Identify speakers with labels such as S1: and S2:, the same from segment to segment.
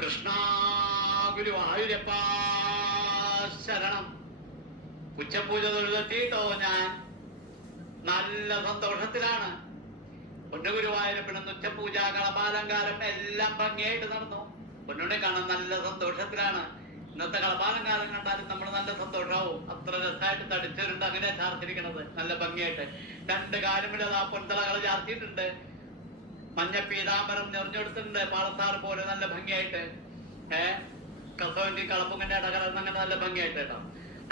S1: കൃഷ്ണ ഗുരുവായൂരപ്പ ശരണം ഉച്ചപൂജ തൊഴുതെത്തിയിട്ടോ ഞാൻ? നല്ല സന്തോഷത്തിലാണ്. പൊന്നുഗുരുവായൂരപ്പനെന്ന് ഉച്ചപൂജ കളപാലങ്കാരം എല്ലാം ഭംഗിയായിട്ട് നടന്നു. പൊന്നുണ്ണി കാണാൻ നല്ല സന്തോഷത്തിലാണ്. ഇന്നത്തെ കളപാലങ്കാരം കണ്ടാലും നമ്മൾ നല്ല സന്തോഷമാവും അത്ര രസമായിട്ട് തടിച്ചവരുണ്ട് അങ്ങനെ ചാർത്തിരിക്കണത്. നല്ല ഭംഗിയായിട്ട്. രണ്ട് കാലമില്ല ആ പൊൻതളകൾ ചാർത്തിയിട്ടുണ്ട്. മഞ്ഞ പീതാംബരം നിറഞ്ഞെടുത്തിട്ടുണ്ട്. പാളസാറ് പോലെ നല്ല ഭംഗിയായിട്ട്. ഏ? കസവന്റെ കളപ്പുങ്ങന്റെ ഇടകലർന്ന് അങ്ങനെ നല്ല ഭംഗിയായിട്ട് കേട്ടോ.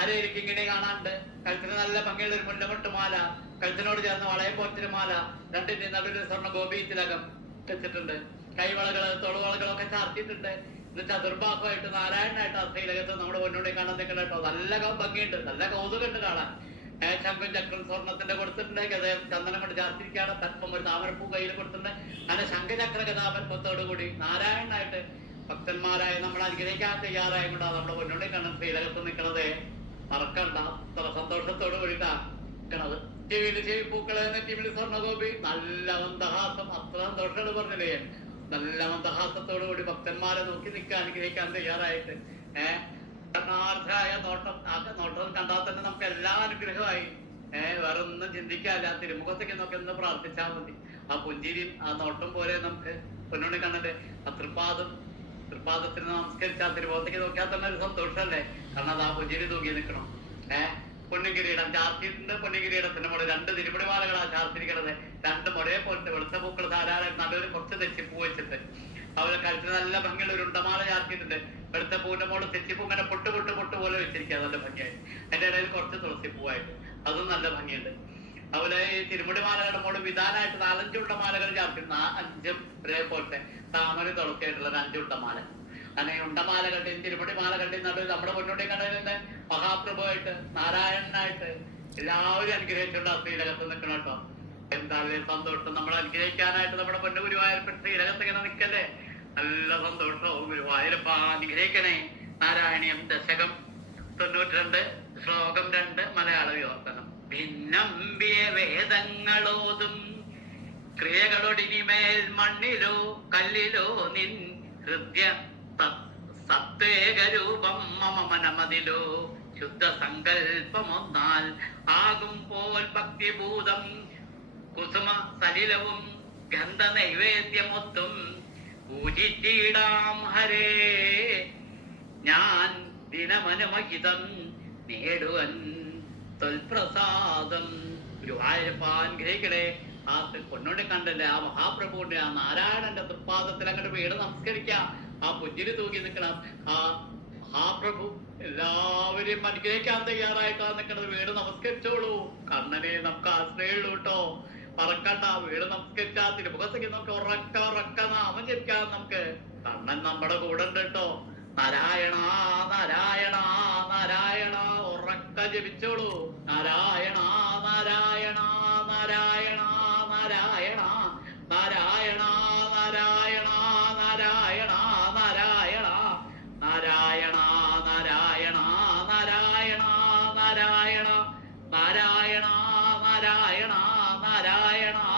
S1: അരയിരിക്കും ഇങ്ങനെ കാണാണ്ട് കഴുത്തിന് നല്ല ഭംഗിയുള്ള ഒരു മുല്ലമൊട്ട് മാല. കഴുത്തിനോട് ചേർന്ന് വളയം പോറ്റൊരു മാല. രണ്ടിന്റെ നടുവിൽ സ്വർണ ഗോപീത്തിലകം തിലകം വെച്ചിട്ടുണ്ട്. കൈവളകൾ തൊളുവളകളൊക്കെ ചാർത്തിയിട്ടുണ്ട്. എന്നിട്ട് ചതുർഭാഗമായിട്ട് നാരായണനായിട്ട് അർത്ഥയിലകത്ത് നമ്മുടെ മുന്നോട്ട് കാണാൻ നിൽക്കണം കേട്ടോ. നല്ല ഭംഗിയുണ്ട്. നല്ല കൗതുകമുണ്ട് കാണാൻ. ഏ, ശംഖും ചക്രം സ്വർണത്തിന്റെ കൊടുത്തിട്ടുണ്ട്. ചന്ദനം കൊണ്ട് ചാർത്തിരിക്കുകയാണ്. തൽപ്പം ഒരു താമരപ്പൂ കയ്യിൽ കൊടുത്തിട്ടുണ്ട്. അങ്ങനെ ശംഖചക്ര ഗതാപത്വത്തോടു കൂടി നാരായണനായിട്ട് ഭക്തന്മാരായ നമ്മൾ അനുഗ്രഹിക്കാൻ തയ്യാറായ കൊണ്ടാണ് നമ്മുടെ മുന്നോട്ട് കാണാൻ ശ്രീലകത്ത് നിൽക്കണത്. മറക്കണ്ട അത്ര സന്തോഷത്തോട് കൂടിയിട്ടാ നിൽക്കണത്. ചെവിയിൽ ചെവി പൂക്കളെ നെറ്റിവിളി സ്വർണഗോപി നല്ല മന്ദഹാസം അത്ര സന്തോഷമാണ് പറഞ്ഞില്ലേ? നല്ല മന്ദഹാസത്തോടു കൂടി ഭക്തന്മാരെ നോക്കി നിൽക്കാൻ അനുഗ്രഹിക്കാൻ തയ്യാറായിട്ട്. ഏഹ് കർണാർത്ഥമായ നോട്ടം ആ നോട്ടം കണ്ടാൽ തന്നെ നമുക്ക് എല്ലാ അനുഗ്രഹമായി. ഏഹ് വേറെ ഒന്നും ചിന്തിക്കാല്ല തിരുമുഖത്തേക്ക് നോക്കി ഒന്ന് പ്രാർത്ഥിച്ചാൽ മതി. ആ പുഞ്ചിരിയും ആ നോട്ടം പോലെ നമുക്ക് പൊന്നുണ്ണി കണ്ണിന്റെ ആ തൃപ്പാദം തൃപ്പാദത്തിന് നമസ്കരിച്ചാൽ തിരുമുഖത്തേക്ക് നോക്കിയാൽ തന്നെ ഒരു സന്തോഷമല്ലേ? കാരണം അത് ആ പുഞ്ചിരി തൂക്കി നിൽക്കണം. ഏഹ് പൊന്നുകിരീടം. ചാർത്തിയിട്ടുണ്ട് പൊന്നുകിരീടത്തിന്റെ മുകളിൽ രണ്ട് തിരുപടിമാലകളാണ് ചാർത്തിരിക്കണത് രണ്ട് മുടയെ പോലത്തെ വെളുത്ത പൂക്കൾ ധാരാളം നല്ലൊരു കുറച്ച് തെച്ചിപ്പൂ വെച്ചിട്ട്. അവരെ കഴുത്തിന് നല്ല ഭംഗിയുള്ള ഒരു ഉണ്ടമാല ചാർത്തിയിട്ടുണ്ട്. വെളുത്ത പൂവിന്റെ മുകളിൽ തെച്ചിപ്പൂ ഇങ്ങനെ പൊട്ട് പൊട്ട് പൊട്ട് പോലെ വെച്ചിരിക്കുക നല്ല ഭംഗിയായിട്ട് അതിന്റെ ഇടയിൽ കുറച്ച് തുളസി പൂവായിട്ട്. അതും നല്ല ഭംഗിയുണ്ട്. അതുപോലെ ഈ തിരുമുടി മാലകളുടെ മുകളിൽ വിധാനായിട്ട് നാലഞ്ച് ഉണ്ടമാലകൾ ചാർത്തി ആ അഞ്ചും ഒരേപോലത്തെ താമര തുളസിയായിട്ടുള്ള അഞ്ച് ഉണ്ടമാല. അങ്ങനെ ഈ ഉണ്ടമാലകളുടെയും തിരുമുടി മാലകളുടെയും നടുവിൽ നമ്മുടെ മുന്നോട്ടേ കണ്ടതിന്റെ മഹാപ്രഭുവായിട്ട് നാരായണനായിട്ട് എല്ലാവരും അനുഗ്രഹിച്ചുള്ള ആ ശ്രീലകത്ത് നിൽക്കണം കേട്ടോ. എന്തായാലും സന്തോഷം നമ്മൾ അനുഗ്രഹിക്കാനായിട്ട് നമ്മുടെ പൊന്നു ഗുരുവായൂരപ്പൻ ശ്രീലകത്ത് ഇങ്ങനെ നിൽക്കല്ലേ? നല്ല സന്തോഷവും ഗുരുവായൂരപ്പ അനുഗ്രഹിക്കണേ. നാരായണീയം ദശകം തൊണ്ണൂറ്റിരണ്ട് ശ്ലോകം രണ്ട് മലയാള വിവർത്തനം ഭിന്നമ്പിയ വേദങ്ങളോതും ക്രിയകളൊടിനിമേൽ മണ്ണിലോ കല്ലിലോ നിൻ ഹൃദ്യ സത്വേകരൂപം മമ മനമതിലോ ശുദ്ധ സങ്കല്പമൊന്നാൽ ആകും പോൽ ഭക്തിഭൂതം കുസുമ സലിലവും ഗന്ധ നൈവേദ്യമൊത്തും പൂജിച്ചിടാം ഹരേ. ഞാൻ ദിനമനുമഹിതം നേടുവൻ തൊൽപ്രസാദം. ഗുരുവായൂരപ്പ അനുഗ്രഹിക്കണേ ആ പൊന്നോടെ കണ്ടല്ലേ? ആ മഹാപ്രഭുവിന്റെ ആ നാരായണന്റെ തൃപ്പാദത്തിൽ അങ്ങോട്ട് വീട് നമസ്കരിക്കാം. ആ പുഞ്ചിരി തൂക്കി നിൽക്കണം. ആ മഹാപ്രഭു എല്ലാവരെയും അനുഗ്രഹിക്കാൻ തയ്യാറായിട്ടാ നിൽക്കണത് വീട് നമസ്കരിച്ചോളൂ. കണ്ണനെ നമുക്ക് ആശ്രയുള്ളൂ കേട്ടോ. പറക്കണ്ട വീട് നമസ്കരിച്ചാ തിരുമുഖത്തേക്ക് നമുക്ക് ഉറക്ക ഉറക്ക നാമം ജപിക്കാം നമുക്ക് കണ്ണൻ നമ്മുടെ കൂടെ ഉണ്ട് കേട്ടോ. നാരായണ നാരായണ നാരായണ. ഉറക്ക ജപിച്ചോളൂ. നാരായണ നാരായണ നാരായണ നാരായണ. നാരായണ നാരായണ നാരായണ നാരായണ. നാരായണ നാരായണ നാരായണ നാരായണ. നാരായണ നാരായണ നാരായണ.